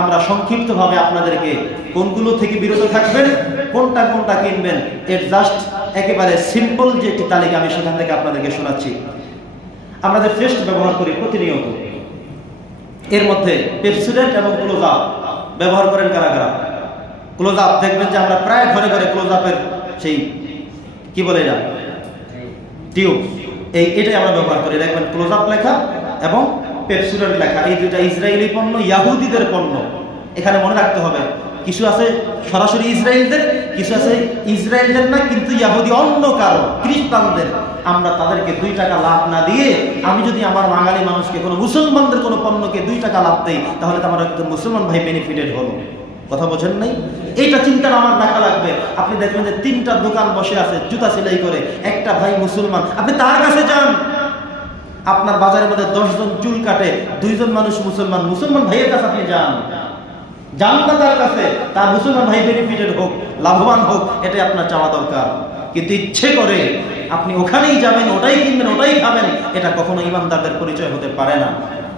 আমরা সংক্ষিপ্তভাবে আপনাদেরকে কোনগুলো থেকে বিরত থাকবেন, কোনটা কোনটা কিনবেন, এর জাস্ট একেবারে সিম্পল যে একটি তালিকা আমি সেখান থেকে আপনাদেরকে শোনাচ্ছি। আমরা যে ফেস্ট ব্যবহার করি প্রতিনিয়ত, এর মধ্যে পেপসুডেন্ট এবং ক্লোজ আপ ব্যবহার করেন কারা কারা? ক্লোজ আপ দেখবেন যে আমরা প্রায় ঘরে ঘরে ক্লোজ আপের সেই, কি বলে এটা? টিউব এই এটাই আমরা ব্যবহার করি। দেখবেন ক্লোজ আপ লেখা এবং পেপসুডেন্ট লেখা। এই দুইটা ইসরায়েলি পণ্য, ইয়াহুদিদের পণ্য। এখানে মনে রাখতে হবে, কিছু আছে সরাসরি ইসরায়েলদের, কিছু আছে ইসরায়েলদের না, কিন্তু ইয়াহুদি অন্য কারও, খ্রিস্টানদের। আমরা তাদেরকে দুই টাকা লাভ না দিয়ে, আমি যদি আমার বাঙালি মানুষকে, কোনো মুসলমানদের কোনো পণ্যকে দুই টাকা লাভ দেই, তাহলে তো আমার একজন মুসলমান ভাই বেনিফিটেড হলো। কথা বোঝেন নাই? এইটা চিন্তা আমার রাখা লাগবে। আপনি দেখবেন যে তিনটা দোকান বসে আছে, জুতা সেলাই করে, একটা ভাই মুসলমান। আপনি তার কাছে যান। আপনার বাজারের মধ্যে দশজন চুল কাটে, দুইজন মানুষ মুসলমান মুসলমান ভাইয়ের কাছে আপনি যান। যান না তার কাছে, তার মুসলমান ভাই বেনিফিটেড হোক, লাভবান হোক, এটাই আপনার চাওয়া দরকার। কিন্তু ইচ্ছে করে আপনি ওখানেই যাবেন, ওটাই কিনবেন, ওটাই খাবেন, এটা কখনো ইমানদারদের পরিচয় হতে পারে না।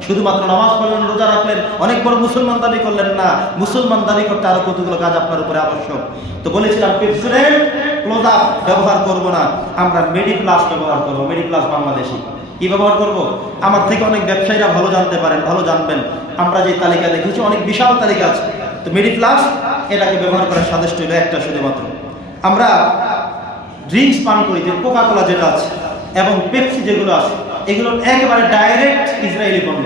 শুধুমাত্র নামাজ পড়লেন, রোজা রাখলেন, অনেক বড় মুসলমান দাবি করলেন না, মুসলমান দাবি করতে আরও কতগুলো কাজ আপনার উপরে আবশ্যক। তো বলেছিলাম পেপসুডেন্ট ক্লোজ ব্যবহার করব না, আমরা মেডি প্লাস ব্যবহার করব মেডি প্লাস বাংলাদেশি। কি ব্যবহার করব? আমার থেকে অনেক ব্যবসায়ীরা ভালো জানতে পারেন, ভালো জানবেন। আমরা যে তালিকা দেখেছি, অনেক বিশাল তালিকা আছে। তো মেডি প্লাস এটাকে ব্যবহার করার সাদেশ একটা শুধুমাত্র। আমরা ড্রিঙ্কস পান করি, যে কোকা কোলা যেটা আছে, এবং পেপসি যেগুলো আছে এগুলো একেবারে ডাইরেক্ট ইসরায়েলি পণ্য।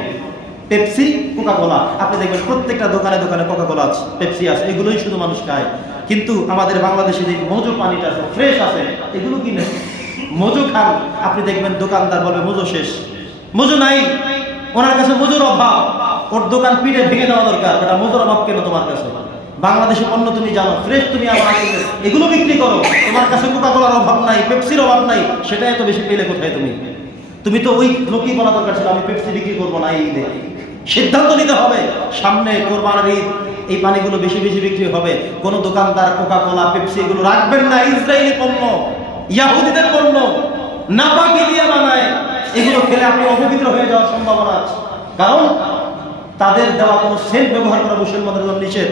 পেপসি কোকা কোলা আপনি দেখবেন প্রত্যেকটা দোকানে দোকানে কোকা কোলা আছে পেপসি আছে, এগুলোই শুধু মানুষ খায়। কিন্তু আমাদের বাংলাদেশে যে মজু পানিটা আছে ফ্রেশ আছে, এগুলো কিনে মজু খান, আপনি দেখবেন দোকানদার বলবে মজু শেষ। মজু নাই, ওনার কাছে মজুর অভাব। ওর দোকান পিঠে ভেঙে দেওয়া দরকার, এটা মজুর অভাব কেন তোমার কাছে? বাংলাদেশে পণ্য তুমি জানো, ফ্রেশ তুমি আমার এগুলো বিক্রি করো, তোমার কাছে কোকা কোলার অভাব নাই, পেপসির অভাব নাই, সেটা এত বেশি পেলে কোথায় তুমি? তুমি তো ওই লোকই বলা দরকার ছিল, আমি পেপসি বিক্রি করব না এই ঈদে। সিদ্ধান্ত নিতে হবে, সামনে কোরবানের ঈদ, এই পানিগুলো বেশি বেশি বিক্রি হবে। কোন দোকানদার কোকা কোলা পেপসি এগুলো রাখবেন না, ইসরায়েলি পণ্য। ইয়াহুদিদের পণ্য নাপাকি দিয়ে বানায়, এগুলো খেলে আপনি অপবিত্র হয়ে যাওয়ার সম্ভাবনা আছে। কারণ তাদের দেওয়া কোনো সেন্ট ব্যবহার করা মুসলমানদের জন্য নিষেধ।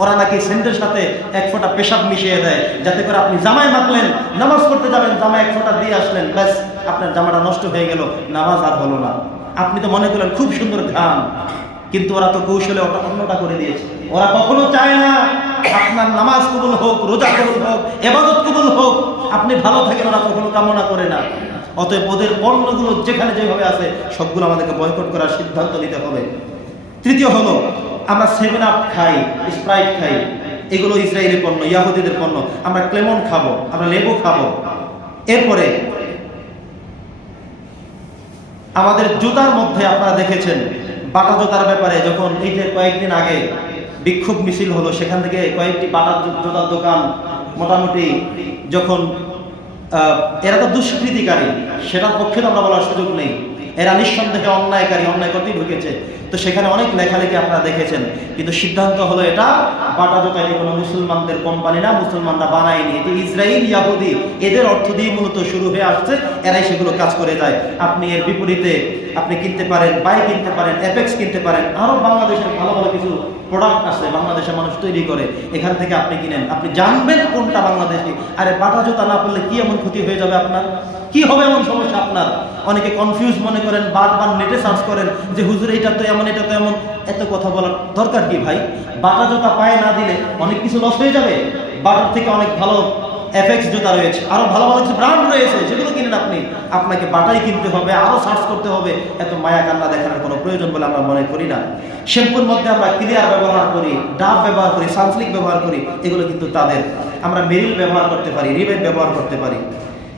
ওরা নাকি সেন্টের সাথে এক ফোঁটা পেশাব মিশিয়ে দেয়। যাতে করে আপনি জামায় মাখলেন, নামাজ পড়তে যাবেন জামায় এক ফোঁটা দিয়ে আসলেন, ব্যাস, আপনার জামাটা নষ্ট হয়ে গেল, নামাজ আর হলো না। আপনি তো মনে করলেন খুব সুন্দর গান কিন্তু ওরা তো কৌশলে ওটা অন্যটা করে দিয়েছে। ওরা কখনো চায় না আপনার নামাজ কবুল হোক, রোজা কবুল হোক, এবাদত কবুল হোক, আপনি ভালো থাকেন, ওরা কখনো কামনা করে না। অতএব ওদের পণ্যগুলো যেখানে যেভাবে আছে, সবগুলো আমাদেরকে বয়কট করার সিদ্ধান্ত নিতে হবে। তৃতীয় হলো, আমরা সেভেন আপ খাই স্প্রাইট খাই। এগুলো ইসরায়েলি পণ্য, ইয়াহুদিদের পণ্য। আমরা ক্লেমন খাব, আমরা লেবু খাব। এরপরে, আমাদের জুতার মধ্যে আপনারা দেখেছেন, বাটা জুতার ব্যাপারে যখন এই যে কয়েকদিন আগে বিক্ষোভ মিছিল হলো। সেখান থেকে কয়েকটি বাটার জোতার দোকান মোটামুটি যখন এরা তো দুষ্কৃতিকারী, সেটার পক্ষে তো আমরা বলার সুযোগ নেই। এরা নিঃসন্দেহে অন্যায়কারী, অন্যায় করতেই ঢুকেছে। তো সেখানে অনেক লেখালেখি আপনারা দেখেছেন। কিন্তু সিদ্ধান্ত হলো এটা বাটা এটি কোনো মুসলমানদের কোম্পানি না, মুসলমানরা বানায়নি এটি ইসরায়েল ইয়াহুদি, এদের অর্থ দিয়ে মূলত শুরু হয়ে আসছে, এরাই সেগুলো কাজ করে যায়। আপনি এর বিপরীতে আপনি কিনতে পারেন বাইক কিনতে পারেন অ্যাপেক্স কিনতে পারেন আরও বাংলাদেশের ভালো ভালো কিছু প্রোডাক্ট আছে বাংলাদেশের মানুষ তৈরি করে। এখান থেকে আপনি কিনেন। আপনি জানবেন কোনটা বাংলাদেশি। আরে বাটা জোতা না পড়লে কি এমন ক্ষতি হয়ে যাবে আপনার? কি হবে এমন সমস্যা আপনার? অনেকে কনফিউজ মনে করেন, বারবার নেটে সার্চ করেন যে, হুজুর এটা তো এমন, এটা তো এমন। এত কথা বলার দরকার কি ভাই? বাটা জুতা পায়ে না দিলে অনেক কিছু লস হয়ে যাবে। বাটার থেকে অনেক ভালো এফএক্স জুতা রয়েছে। আরও ভালো ভালো কিছু ব্র্যান্ড রয়েছে সেগুলো কিনেন আপনি। আপনাকে বাটাই কিনতে হবে, আরও সার্চ করতে হবে। এত মায়া কান্না দেখানোর কোনো প্রয়োজন বলে আমরা মনে করি না। শ্যাম্পুর মধ্যে আমরা ক্লিয়ার ব্যবহার করি, ডাব ব্যবহার করি সানসিল্ক ব্যবহার করি, এগুলো কিন্তু তাদের। আমরা মেরিল ব্যবহার করতে পারি রিবেট ব্যবহার করতে পারি।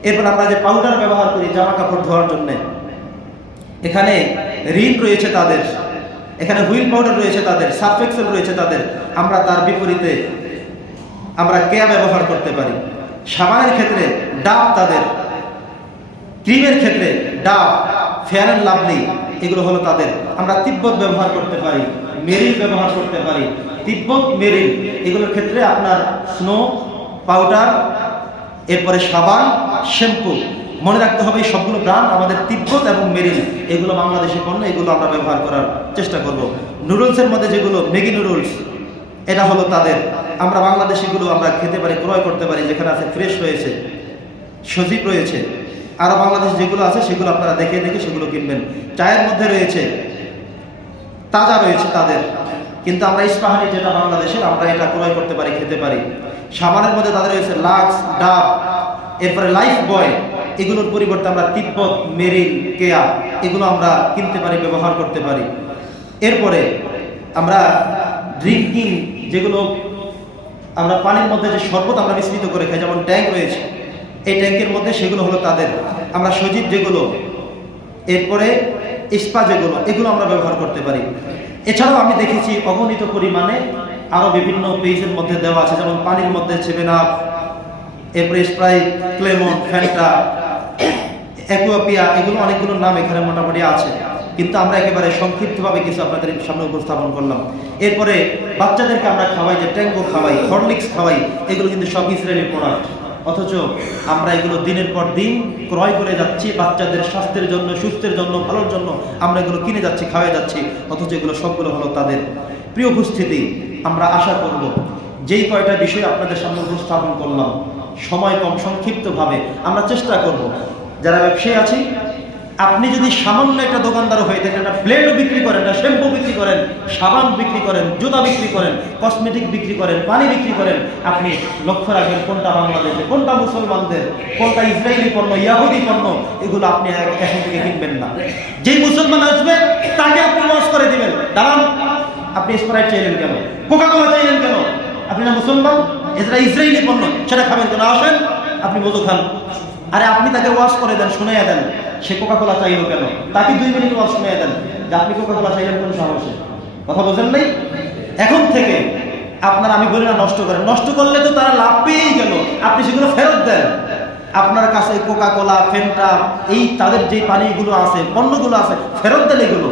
এরপর আমরা যে পাউডার ব্যবহার করি, জামা কাপড় ধোয়ার জন্য, এখানে রিন রয়েছে তাদের, এখানে হুইল পাউডার রয়েছে তাদের সার্ফেক্সেল রয়েছে তাদের, আমরা তার বিপরীতে আমরা কেয়া ব্যবহার করতে পারি। সাবানের ক্ষেত্রে ডাব তাদের, ক্রিমের ক্ষেত্রে ডাব ফেয়ার লাভলি এগুলো হলো তাদের। আমরা তিব্বত ব্যবহার করতে পারি মেরিল ব্যবহার করতে পারি। তিব্বত মেরিল এগুলোর ক্ষেত্রে আপনার স্নো পাউডার এরপরে সাবান, শ্যাম্পু। মনে রাখতে হবে এই সবগুলো ব্র্যান্ড আমাদের তিব্বত এবং মেরিল এগুলো বাংলাদেশি পণ্য, এগুলো আমরা ব্যবহার করার চেষ্টা করব। নুডলসের মধ্যে যেগুলো, ম্যাগি নুডলস, এটা হলো তাদের। আমরা বাংলাদেশিগুলো আমরা খেতে পারি, ক্রয় করতে পারি, যেখানে আছে ফ্রেশ রয়েছে, সজীব রয়েছে। আরও বাংলাদেশ যেগুলো আছে, সেগুলো আপনারা দেখে দেখে সেগুলো কিনবেন। চায়ের মধ্যে রয়েছে, তাজা রয়েছে তাদের। কিন্তু আমরা ইস্পাহানি যেটা বাংলাদেশের আমরা এটা ক্রয় করতে পারি, খেতে পারি। সাবানের মধ্যে তাদের রয়েছে লাক্স, ডাব, এরপরে লাইফ বয়। এগুলোর পরিবর্তে আমরা তিব্বত, মেরিন, কেয়া, এগুলো আমরা কিনতে পারি, ব্যবহার করতে পারি। এরপরে আমরা ড্রিঙ্কিং যেগুলো আমরা পানির মধ্যে যে শরবত আমরা মিশ্রিত করে খাই, যেমন ট্যাঙ্ক রয়েছে, এই ট্যাঙ্কের মধ্যে সেগুলো হলো তাদের। আমরা সজীব যেগুলো, এরপরে ইস্পা যেগুলো, এগুলো আমরা ব্যবহার করতে পারি। এছাড়াও আমি দেখেছি অগণিত পরিমাণে আরও বিভিন্ন পেজের মধ্যে দেওয়া আছে, যেমন পানির মধ্যে সেভেন আপ এরপরে স্প্রাইট ক্লেমন ফ্যান্টা অ্যাকুয়াপিয়া এগুলো অনেকগুলো নাম এখানে মোটামুটি আছে। কিন্তু আমরা একেবারে সংক্ষিপ্তভাবে কিছু আপনাদের সামনে উপস্থাপন করলাম। এরপরে বাচ্চাদেরকে আমরা খাওয়াই, যে ট্যাঙ্গো খাওয়াই, হরলিক্স খাওয়াই, এগুলো কিন্তু সব ইসরায়েলি প্রোডাক্ট অথচ আমরা এগুলো দিনের পর দিন ক্রয় করে যাচ্ছি, বাচ্চাদের স্বাস্থ্যের জন্য, সুস্থের জন্য, ভালোর জন্য আমরা এগুলো কিনে যাচ্ছি খাওয়াই যাচ্ছি, অথচ এগুলো সবগুলো হলো তাদের প্রিয় উপস্থিতি। আমরা আশা করব যেই কয়টা বিষয় আপনাদের সামনে উপস্থাপন করলাম, সময় কম সংক্ষিপ্তভাবে আমরা চেষ্টা করব। যারা ব্যবসায়ী আছি আপনি যদি সামান্য একটা দোকানদার হয়ে থাকেন, একটা ব্লেডও বিক্রি করেন, একটা শ্যাম্পু বিক্রি করেন, সাবান বিক্রি করেন, জুতা বিক্রি করেন, কসমেটিক বিক্রি করেন, পানি বিক্রি করেন, আপনি লক্ষ্য রাখবেন কোনটা বাংলাদেশে, কোনটা মুসলমানদের, কোনটা ইসরায়েলি পণ্য, ইয়াহুদি পণ্য, এগুলো আপনি এখন থেকে কিনবেন না। যেই মুসলমান আসবে, তাকে আপনি লস করে দিবেন। দাঁড়ান, আপনি স্প্রাইট চাইলেন কেন? কোকা চাইলেন কেন? আপনি না মুসলমান? এছাড়া ইসরায়েলি পণ্য, সেটা খাবেন কেন? আসেন, আপনি মধু খান। আরে আপনি তাকে ওয়াশ করে দেন শুনাইয়া দেন, সে কোকা কোলা চাইলো কেন? তাকে দুই মিনিট ওয়াশ শুনাইয়া দেন, যে আপনি কোকা কোলা চাইলেন কোন সাহসে? কথা বোঝেন নাই? এখন থেকে আপনার আমি বলি না নষ্ট করেন, নষ্ট করলে তো তারা লাভ পেয়েই গেল। আপনি সেগুলো ফেরত দেন। আপনার কাছে কোকা কোলা ফেন্টা এই তাদের যে পানিগুলো আছে, পণ্যগুলো আছে, ফেরত দেন এগুলো।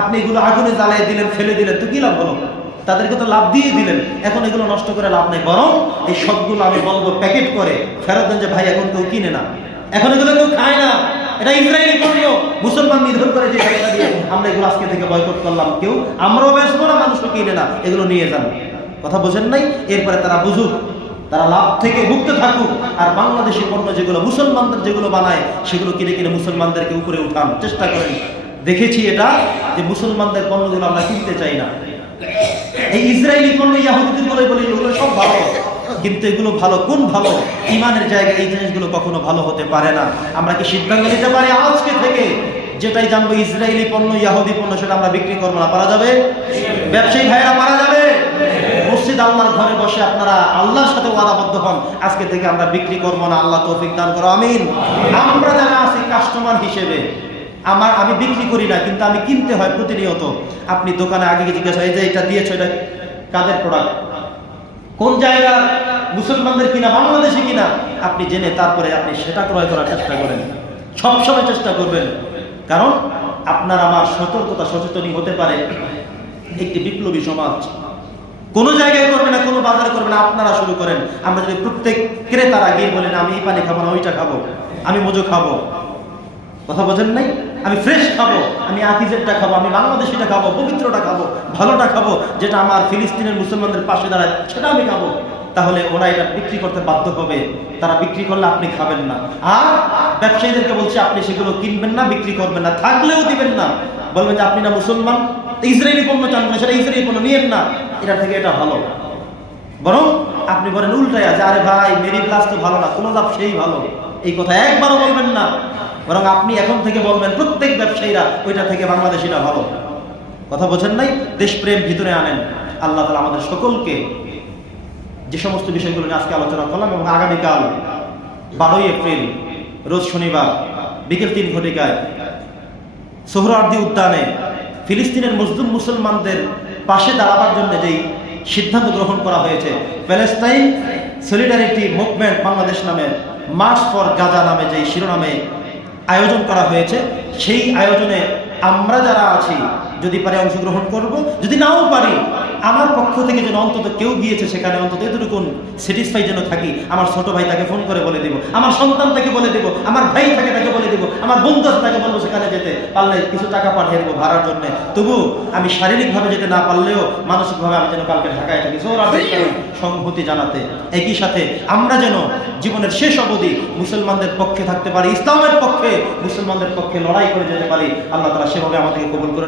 আপনি এগুলো আগুনে জ্বালিয়ে দিলেন, ফেলে দিলেন, তো কি লাভ হলো? তাদেরকে তো লাভ দিয়ে দিলেন। এখন এগুলো নষ্ট করে লাভ নেই। বরং এই সবগুলো আমি বলব, প্যাকেট করে। ফেরত দেন যে ভাই এখন কেউ কিনে না। এখন এগুলো কেউ খায় না। এটা ইসরায়েলি পণ্য। মুসলমান নির্ভর করে যে আমরা এগুলো আজকে থেকে বয়কট করলাম, কেউ, আমরাও বেসবো না, মানুষও কিনে না। এগুলো নিয়ে যান। কথা বোঝেন নাই? এরপরে তারা বুঝুক, তারা লাভ থেকে মুক্ত থাকুক। আর বাংলাদেশি পণ্য যেগুলো, মুসলমানদের যেগুলো বানায়, সেগুলো কিনে কিনে মুসলমানদেরকে উপরে উঠান। চেষ্টা করেন। দেখেছি এটা, যে মুসলমানদের পণ্যগুলো আমরা কিনতে চাই না। এই ইসরায়েলি পণ্য ইয়াহুদিদের বলে বলে, এগুলো সব ভালো। কিন্তু এগুলো ভালো কোন ভালো? ইমানের জায়গায় এই জিনিসগুলো কখনো ভালো হতে পারে না। আমরা কি সিদ্ধান্ত নিতে পারি আজকে থেকে? যেটাই জানব, ইসরায়েলি পণ্য, ইয়াহুদি পণ্য, সেটা আমরা বিক্রি করব না। পারা যাবে? ব্যবসায়ী ভাইরা পারা যাবে? মসজিদ আল্লাহর ঘরে বসে আপনারা আল্লাহর সাথে ওয়াদাবদ্ধ হন। আজকে থেকে আমরা বিক্রি করব না। আল্লাহ তৌফিক দান করো। আমিন। আমরা যারা আছি কাস্টমার হিসেবে আমার আমি বিক্রি করি না, কিন্তু আমি কিনতে হয় প্রতিনিয়ত। আপনি দোকানে আগে জিজ্ঞাসা এই যে এটা দিয়েছ, এটা কাদের প্রোডাক্ট কোন জায়গা মুসলমানদের কিনা, বাংলাদেশে কিনা? আপনি জেনে তারপরে আপনি সেটা ক্রয় করার চেষ্টা করেন। সবসময় চেষ্টা করবেন। কারণ আপনার আমার সতর্কতা সচেতনই হতে পারে একটি বিপ্লবী সমাজ। কোন জায়গায় করবে না, কোনো বাজারে করবে না, আপনারা শুরু করেন। আমরা যদি প্রত্যেক ক্রেতারা গিয়ে বলেন, আমি এই পানি খাব না, ওইটা খাব, আমি মজু খাব। কথা বোঝেন নাই? আমি ফ্রেশ খাব, আমি আকিজেরটা খাব, আমি বাংলাদেশিটা খাব, পবিত্রটা খাব, ভালোটা খাব, যেটা আমার ফিলিস্তিনের মুসলমানদের পাশে দাঁড়ায়, সেটা আমি খাব। তাহলে ওরা এটা বিক্রি করতে বাধ্য হবে। তারা বিক্রি করলে আপনি খাবেন না। আর ব্যবসায়ীদেরকে বলছে, আপনি সেগুলো কিনবেন না, বিক্রি করবেন না, থাকলেও দিবেন না। বলবেন যে, আপনি না মুসলমান, ইসরায়েলি পণ্য চান না, সেটা ইসরায়েলি পণ্য, নিয়েন না। এটা থেকে এটা ভালো। বরং আপনি বলেন উল্টায় আছে, আরে ভাই, মেরি প্লাস তো ভালো না, কোনো দাপ সেই ভালো। এই কথা একবারও বলবেন না। বরং আপনি এখন থেকে বলবেন, প্রত্যেক ব্যবসায়ীরা ওইটা থেকে বাংলাদেশিরা ভালো। কথা বোঝেন নাই? দেশপ্রেম ভিতরে আনেন। আল্লাহ তালা আমাদের সকলকে যে সমস্ত বিষয়গুলো নিয়ে আজকে আলোচনা করলাম এবং আগামীকাল বারোই এপ্রিল, রোজ শনিবার, বিকেল তিন ঘটিকায় সোহরার্দি উদ্যানে ফিলিস্তিনের মুসলিম মুসলমানদের পাশে দাঁড়াবার জন্য যেই সিদ্ধান্ত গ্রহণ করা হয়েছে, প্যালেস্তাইন সলিডারিটি মুভমেন্ট বাংলাদেশ নামে মার্চ ফর গাজা নামে যেই শিরোনামে আয়োজন করা হয়েছে, সেই আয়োজনে আমরা যারা আছি, যদি পারি অংশগ্রহণ করব, যদি নাও পারি, আমার পক্ষ থেকে যেন অন্তত কেউ গিয়েছে সেখানে, অন্তত এতটুকু স্যাটিসফাই যেন থাকি, আমার ছোট ভাই তাকে ফোন করে বলে দেব, আমার সন্তান তাকে বলে দেব, আমার ভাই তাকে তাকে আমার বন্ধু আছে তাকে বলব সেখানে যেতে পারলে কিছু টাকা পাঠিয়ে দেবো ভাড়ার জন্য। তবু আমি শারীরিকভাবে যেতে না পারলেও মানসিকভাবে আমি যেন কালকে ঢাকায় থাকি। সংহতি জানাতে। একই সাথে আমরা যেন জীবনের শেষ অবধি মুসলমানদের পক্ষে থাকতে পারি ইসলামের পক্ষে মুসলমানদের পক্ষে লড়াই করে যেতে পারি আল্লাহ তারা সেভাবে আমাদেরকে কবুল করে